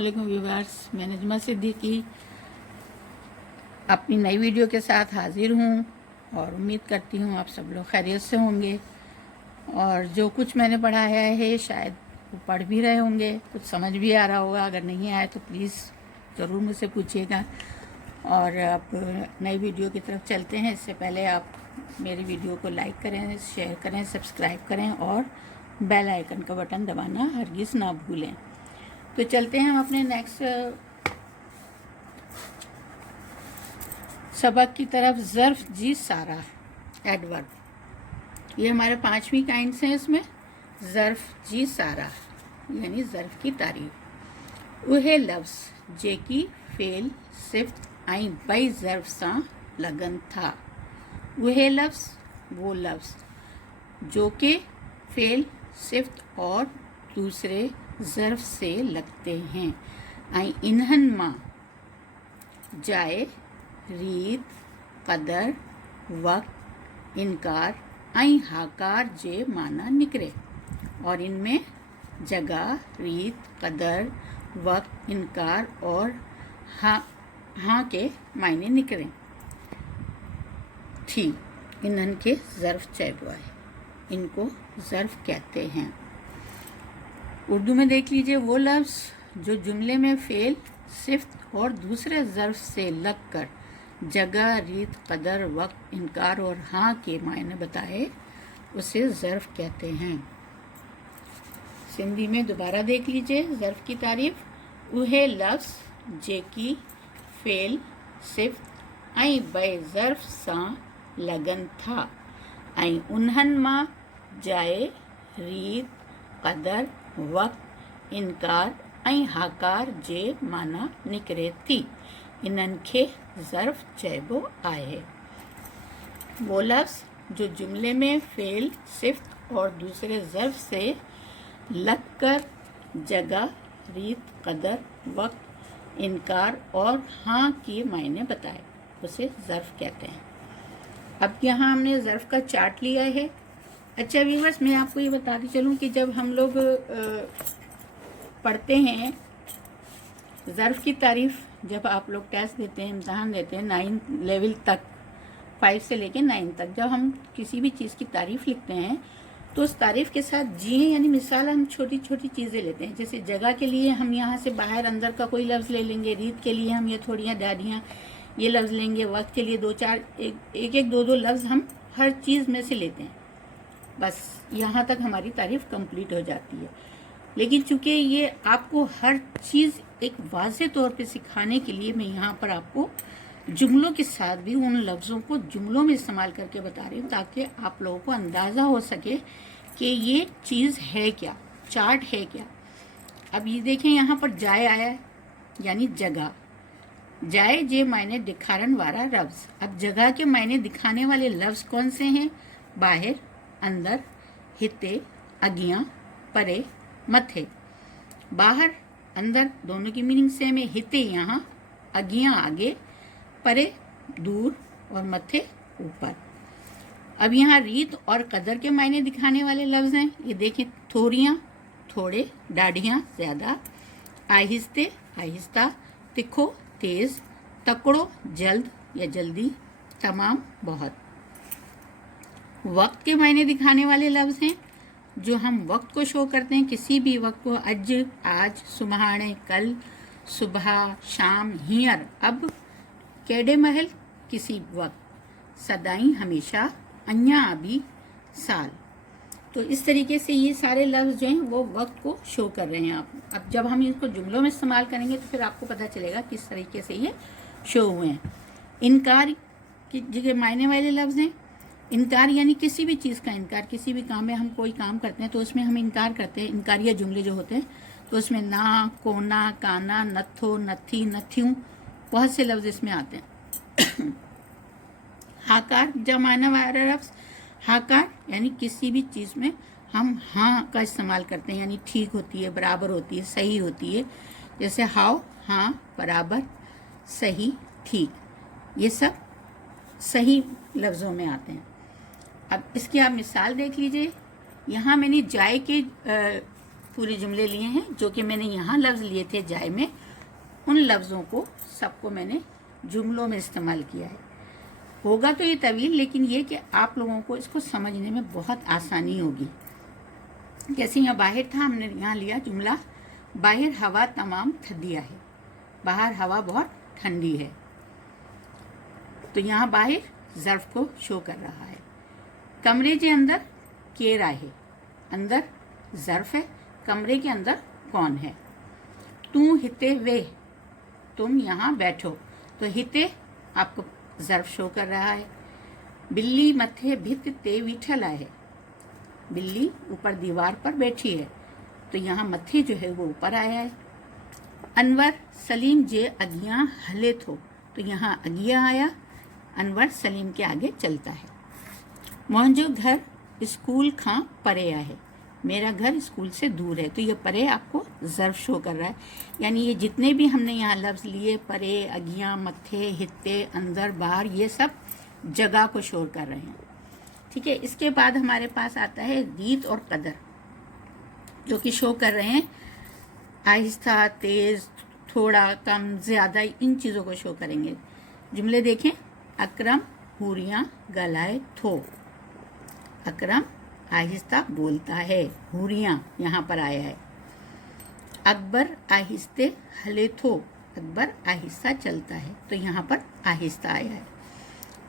अस्सलामुअलैकुम व्यूअर्स, मैं नजमा सिद्दीकी अपनी नई वीडियो के साथ हाजिर हूँ और उम्मीद करती हूँ आप सब लोग खैरियत से होंगे और जो कुछ मैंने पढ़ाया है शायद वो पढ़ भी रहे होंगे, कुछ समझ भी आ रहा होगा। अगर नहीं आए तो प्लीज़ ज़रूर मुझसे पूछिएगा। और अब नई वीडियो की तरफ चलते हैं। इससे पहले आप मेरी वीडियो को लाइक करें, शेयर करें, सब्सक्राइब करें और बेल आइकन का बटन दबाना हरगिज़ ना भूलें। तो चलते हैं हम अपने नेक्स्ट सबक की तरफ। ज़र्फ़ जी सारा एडवर्ब, ये हमारे 5वीं काइंड्स हैं। इसमें ज़र्फ़ जी सारा यानी ज़र्फ़ की तारीफ। उहे लफ्ज़ जेकी फेल सिफ्त आई बई ज़र्फ़ सा लगन था। उहे लफ्ज़ वो लफ्ज़ जो के फेल सिफ्त और दूसरे ज़र्फ़ से लगते हैं। आई इन्हन मां जाए रीत कदर वक्त इनकार आई हाकार जे माना निकरे। और इनमें जगह रीत कदर वक्त इनकार और हाँ के मायने निकले थी। इन्हन के ज़र्फ़ चैबो है, इनको ज़र्फ़ कहते हैं। उर्दू में देख लीजिए, वो लफ्ज़ जो जुमले में फ़ेल सिफ्त और दूसरे ज़र्फ़ से लगकर जगह रीत कदर वक्त इनकार और हाँ के मायने बताए उसे ज़र्फ़ कहते हैं। सिंधी में दोबारा देख लीजिए ज़र्फ़ की तारीफ। उहे लफ्ज़ जेकी फ़ेल सिफ्त आई बे ज़र्फ़ सां लगन था। आई उन्हन मां जाए रीत कदर वक्त इनकार ऐं हाकार जे माना निकिरे थी। इन्हनि खे ज़र्फ़ चइबो आहे। वो लफ्ज़ जो जुमले में फ़ेल सिफ्त और दूसरे ज़र्फ़ से लगकर जगह रीत कदर वक्त इनकार और हाँ के मायने बताए उसे ज़र्फ़ कहते हैं। अब यहाँ हमने ज़र्फ़ का चार्ट लिया है। अच्छा व्यूअर्स, मैं आपको ये बताती चलूँ कि जब हम लोग पढ़ते हैं ज़र्फ़ की तारीफ़, जब आप लोग टेस्ट देते हैं, इम्तहान देते हैं 9 लेवल तक, 5 से लेकर 9 तक, जब हम किसी भी चीज़ की तारीफ़ लिखते हैं तो उस तारीफ़ के साथ जी यानी मिसाल हम छोटी छोटी चीज़ें लेते हैं। जैसे जगह के लिए हम यहाँ से बाहर अंदर का कोई लफ्ज़ ले लेंगे, रीत के लिए हम ये थोड़ियाँ दाढ़ियाँ ये लफ्ज़ लेंगे, वक्त के लिए 2-4 एक 2 लफ्ज़ हम हर चीज़ में से लेते हैं। बस यहाँ तक हमारी तारीफ़ कंप्लीट हो जाती है। लेकिन चूंकि ये आपको हर चीज़ एक वाज़े तौर पे सिखाने के लिए मैं यहाँ पर आपको जुमलों के साथ भी उन लफ्ज़ों को जुमलों में इस्तेमाल करके बता रही हूँ, ताकि आप लोगों को अंदाज़ा हो सके कि ये चीज़ है क्या, चार्ट है क्या। अब ये देखें, यहाँ पर जाए आया है यानी जगह। जाए जे मायने दिखारन वाला लफ्ज़। अब जगह के मायने दिखाने वाले लफ्ज़ कौन से हैं? बाहर, अंदर, हिते, अगियां, परे, मथे। बाहर अंदर दोनों की मीनिंग सेम है। हिते यहाँ, अगियां आगे, परे दूर और मथे ऊपर। अब यहाँ रीत और कदर के मायने दिखाने वाले लफ्ज़ हैं। ये देखें, थोड़ियाँ थोड़े, दाढ़ियाँ ज़्यादा, आहिस्ते आहिस्ता, तिखो तेज़, तकड़ो जल्द या जल्दी, तमाम बहुत। वक्त के मायने दिखाने वाले लफ्ज़ हैं जो हम वक्त को शो करते हैं, किसी भी वक्त को, अज आज, सुबहाने कल, सुबह शाम, हींअर अब, केडे महल किसी वक्त, सदाई हमेशा, अन्या अभी साल। तो इस तरीके से ये सारे लफ्ज़ जो हैं वो वक्त को शो कर रहे हैं आप। अब जब हम इसको जुमलों में इस्तेमाल करेंगे तो फिर आपको पता चलेगा किस तरीके से ये शो हुए हैं। इनकार की जगह मायने वाले लफ्ज़ हैं। इनकार यानी किसी भी चीज़ का इनकार। किसी भी काम में हम कोई काम करते हैं तो उसमें हम इनकार करते हैं। इनकारिया जुमले जो होते हैं तो उसमें ना, कोना, काना, नथो, नथी, नथ्यूं, बहुत से लफ्ज़ इसमें आते हैं। हाकार जमाना वाला लफ्ज़। हाकार यानी किसी भी चीज़ में हम हाँ का इस्तेमाल करते हैं, यानी ठीक होती है, बराबर होती है, सही होती है। जैसे हाउ, हाँ, बराबर, सही, ठीक, ये सब सही लफ्ज़ों में आते हैं। अब इसकी आप मिसाल देख लीजिए। यहाँ मैंने जाए के पूरे जुमले लिए हैं, जो कि मैंने यहाँ लफ्ज़ लिए थे जाए में, उन लफ्ज़ों को सबको मैंने जुमलों में इस्तेमाल किया है। होगा तो ये तवील, लेकिन ये कि आप लोगों को इसको समझने में बहुत आसानी होगी। जैसे यहाँ बाहर था, हमने यहाँ लिया जुमला बाहर हवा तमाम ठंडिया है, बाहर हवा बहुत ठंडी है। तो यहाँ बाहर ज़र्फ को शो कर रहा है। कमरे के अंदर केर आहे, अंदर ज़र्फ है, कमरे के अंदर कौन है। तू हिते वे, तुम यहाँ बैठो, तो हिते आपको ज़र्फ शो कर रहा है। बिल्ली मथे भित ते विठल आहे, बिल्ली ऊपर दीवार पर बैठी है, तो यहाँ मथे जो है वो ऊपर आया है। अनवर सलीम जे अगियां हले थो, तो यहाँ अगिया आया, अनवर सलीम के आगे चलता है। मुंहिंजो घर स्कूल खां परे आहे, मेरा घर स्कूल से दूर है, तो ये परे आपको ज़र्फ शो कर रहा है। यानी ये जितने भी हमने यहाँ लफ्ज़ लिए, परे, अगियां, मथे, हित्ते, अंदर, बाहर, ये सब जगह को शो कर रहे हैं। ठीक है। इसके बाद हमारे पास आता है रीत और कदर, जो कि शो कर रहे हैं आहिस्ता, तेज़, थोड़ा, कम, ज़्यादा, इन चीज़ों को शो करेंगे। जुमले देखें। अकरम हूरियाँ गलाए थो, अकरम आहिस्ता बोलता है, हूरियाँ यहाँ पर आया है। अकबर आहिस्ते हले थो, अकबर आहिस्ता चलता है, तो यहाँ पर आहिस्ता आया है।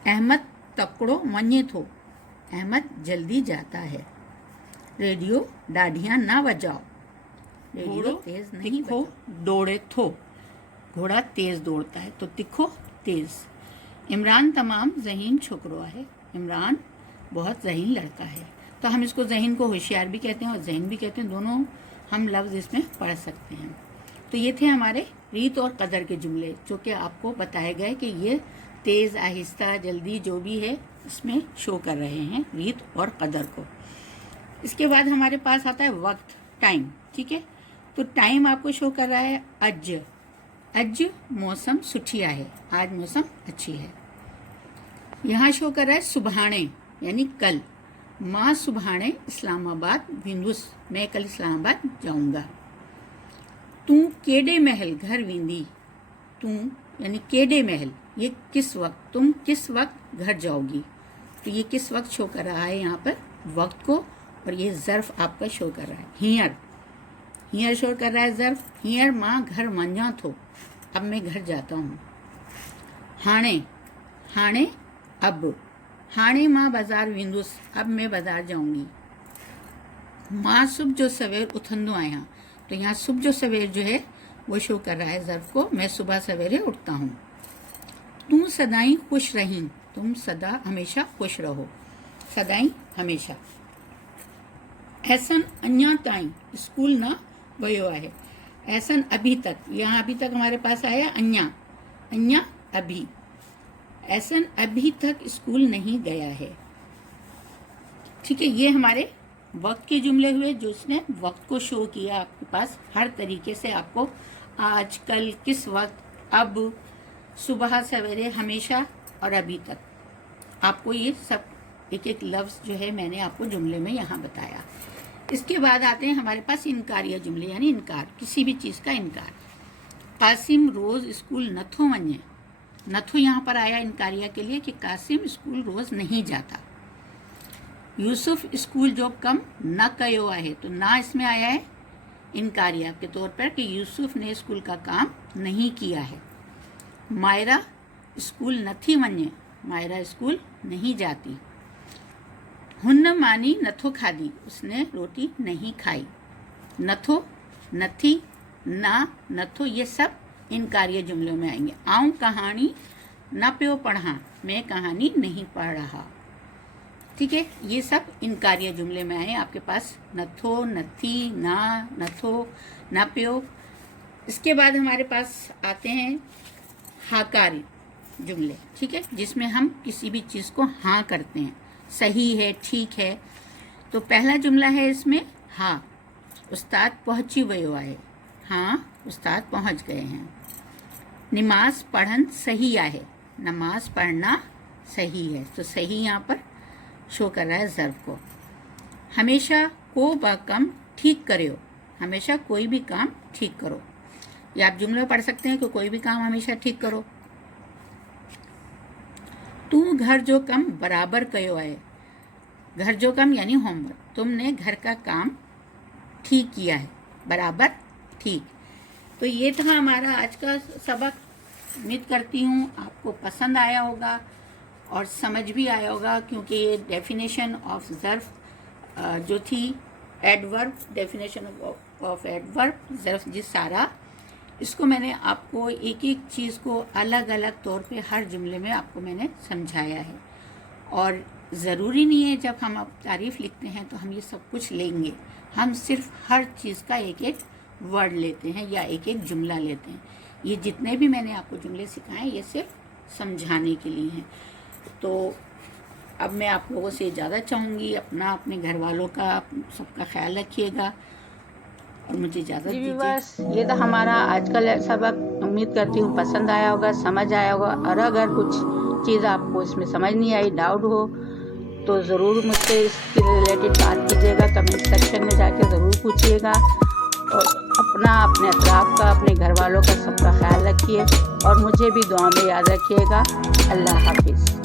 अहमद तकड़ो वञे थो, अहमद जल्दी जाता है। रेडियो डाढ़ियाँ ना बजाओ, रेडियो तेज नहीं बजाओ। दौड़े थो, घोड़ा तेज दौड़ता है, तो तिखो तेज। इमरान तमाम ज़हीन छोकरो है, इमरान बहुत ज़हीन लड़का है। तो हम इसको ज़हीन को होशियार भी कहते हैं और ज़हीन भी कहते हैं, दोनों हम लफ्ज़ इसमें पढ़ सकते हैं। तो ये थे हमारे रीत और कदर के जुमले, जो कि आपको बताए गए कि ये तेज़, आहिस्ता, जल्दी जो भी है इसमें शो कर रहे हैं रीत और कदर को। इसके बाद हमारे पास आता है वक्त, टाइम। ठीक है। तो टाइम आपको शो कर रहा है अज, अज मौसम सुठिया है, आज मौसम अच्छी है। यहाँ शो कर रहा है सुबहाने, यानी कल। माँ सुबहाने इस्लामाबाद विंदुस, मैं कल इस्लामाबाद जाऊंगा। तू केडे महल घर विंदी, तू यानी केडे महल, ये किस वक्त, तुम किस वक्त घर जाओगी। तो ये किस वक्त शो कर रहा है यहाँ पर वक्त को, और ये ज़र्फ आपका शो कर रहा है। हियर, हियर शो कर रहा है ज़र्फ। हियर माँ घर वञा थो, अब मैं घर जाता हूँ। हाणे, हाणे अब, हाणे माँ बाज़ार वेंदुस, अब मैं बाज़ार जाऊंगी। माँ सुबह जो सवेर उथंदो आहियां, तो यहाँ सुबह जो सवेर जो है वो शो कर रहा है ज़र्फ को, मैं सुबह सवेरे उठता हूँ। तू सदाई खुश रही, तुम सदा हमेशा खुश रहो, सदाई हमेशा। ऐसन अञा ताईं स्कूल ना वयो आहे, ऐसन अभी तक, यहाँ अभी तक हमारे पास आया अञा, अञा अभी, ऐसन अभी तक स्कूल नहीं गया है। ठीक है। ये हमारे वक्त के जुमले हुए, जो इसने वक्त को शो किया आपके पास हर तरीके से, आपको आज, कल, किस वक्त, अब, सुबह, सवेरे, हमेशा और अभी तक, आपको ये सब एक एक लफ्ज़ जो है मैंने आपको जुमले में यहाँ बताया। इसके बाद आते हैं हमारे पास इनकारिया जुमले, यानी इनकार, किसी भी चीज़ का इनकार। कासिम रोज़ स्कूल नथो वञे, नथो यहाँ पर आया इनकारिया के लिए कि कासिम स्कूल रोज़ नहीं जाता। यूसुफ स्कूल जो कम न कयो आहे, तो ना इसमें आया है इनकारिया के तौर पर कि यूसुफ ने स्कूल का काम नहीं किया है। मायरा स्कूल नथी वञे, मायरा स्कूल नहीं जाती। हुन मानी नथो खादी, उसने रोटी नहीं खाई। नथो, नथी, ना, नथो, ये सब इनकारिया जुमलों में आएंगे। आऊं कहानी न प्यो पढ़ा, मैं कहानी नहीं पढ़ रहा। ठीक है। ये सब इनकारिया जुमले में आए आपके पास, नथो, नथी, ना, नथो, न प्यो। इसके बाद हमारे पास आते हैं हाकारी जुमले। ठीक है। जिसमें हम किसी भी चीज़ को हाँ करते हैं, सही है, ठीक है। तो पहला जुमला है इसमें हाँ, उस्ताद पहुँची वयो आहे, हाँ उस्ताद पहुँच गए हैं। नमाज पढ़न सही आहे, नमाज पढ़ना सही है, तो सही यहाँ पर शो कर रहा है ज़र्फ को। हमेशा को ब कम ठीक करियो, हमेशा कोई भी काम ठीक करो। या आप जुमले में पढ़ सकते हैं कि कोई भी काम हमेशा ठीक करो। तू घर जो कम बराबर कयो है। घर जो कम यानी होमवर्क, तुमने घर का काम ठीक किया है, बराबर ठीक। तो ये था हमारा आज का सबक। उम्मीद करती हूँ आपको पसंद आया होगा और समझ भी आया होगा, क्योंकि ये डेफिनेशन ऑफ ज़र्फ जो थी, एडवर्ब, डेफिनेशन ऑफ एडवर्ब, ज़र्फ जी सारा, इसको मैंने आपको एक एक चीज़ को अलग अलग तौर पे हर जुमले में आपको मैंने समझाया है। और ज़रूरी नहीं है जब हम अब तारीफ़ लिखते हैं तो हम ये सब कुछ लेंगे, हम सिर्फ हर चीज़ का एक एक वर्ड लेते हैं या एक एक जुमला लेते हैं। ये जितने भी मैंने आपको जुमले सिखाए ये सिर्फ समझाने के लिए हैं। तो अब मैं आप लोगों से इजाज़त चाहूँगी, अपना अपने घर वालों का सबका ख्याल रखिएगा और मुझे इजाज़त दीजिए। बस ये था हमारा आज का सबक। उम्मीद करती हूँ पसंद आया होगा, समझ आया होगा। और अगर कुछ चीज़ आपको इसमें समझ नहीं आई, डाउट हो, तो ज़रूर मुझसे इसके रिलेटेड बात कीजिएगा, कमेंट सेक्शन में जाके ज़रूर पूछिएगा। और अपने अतराफ़ का, अपने घर वालों का सबका ख्याल रखिए और मुझे भी दुआ में याद रखिएगा। अल्लाह हाफिज़।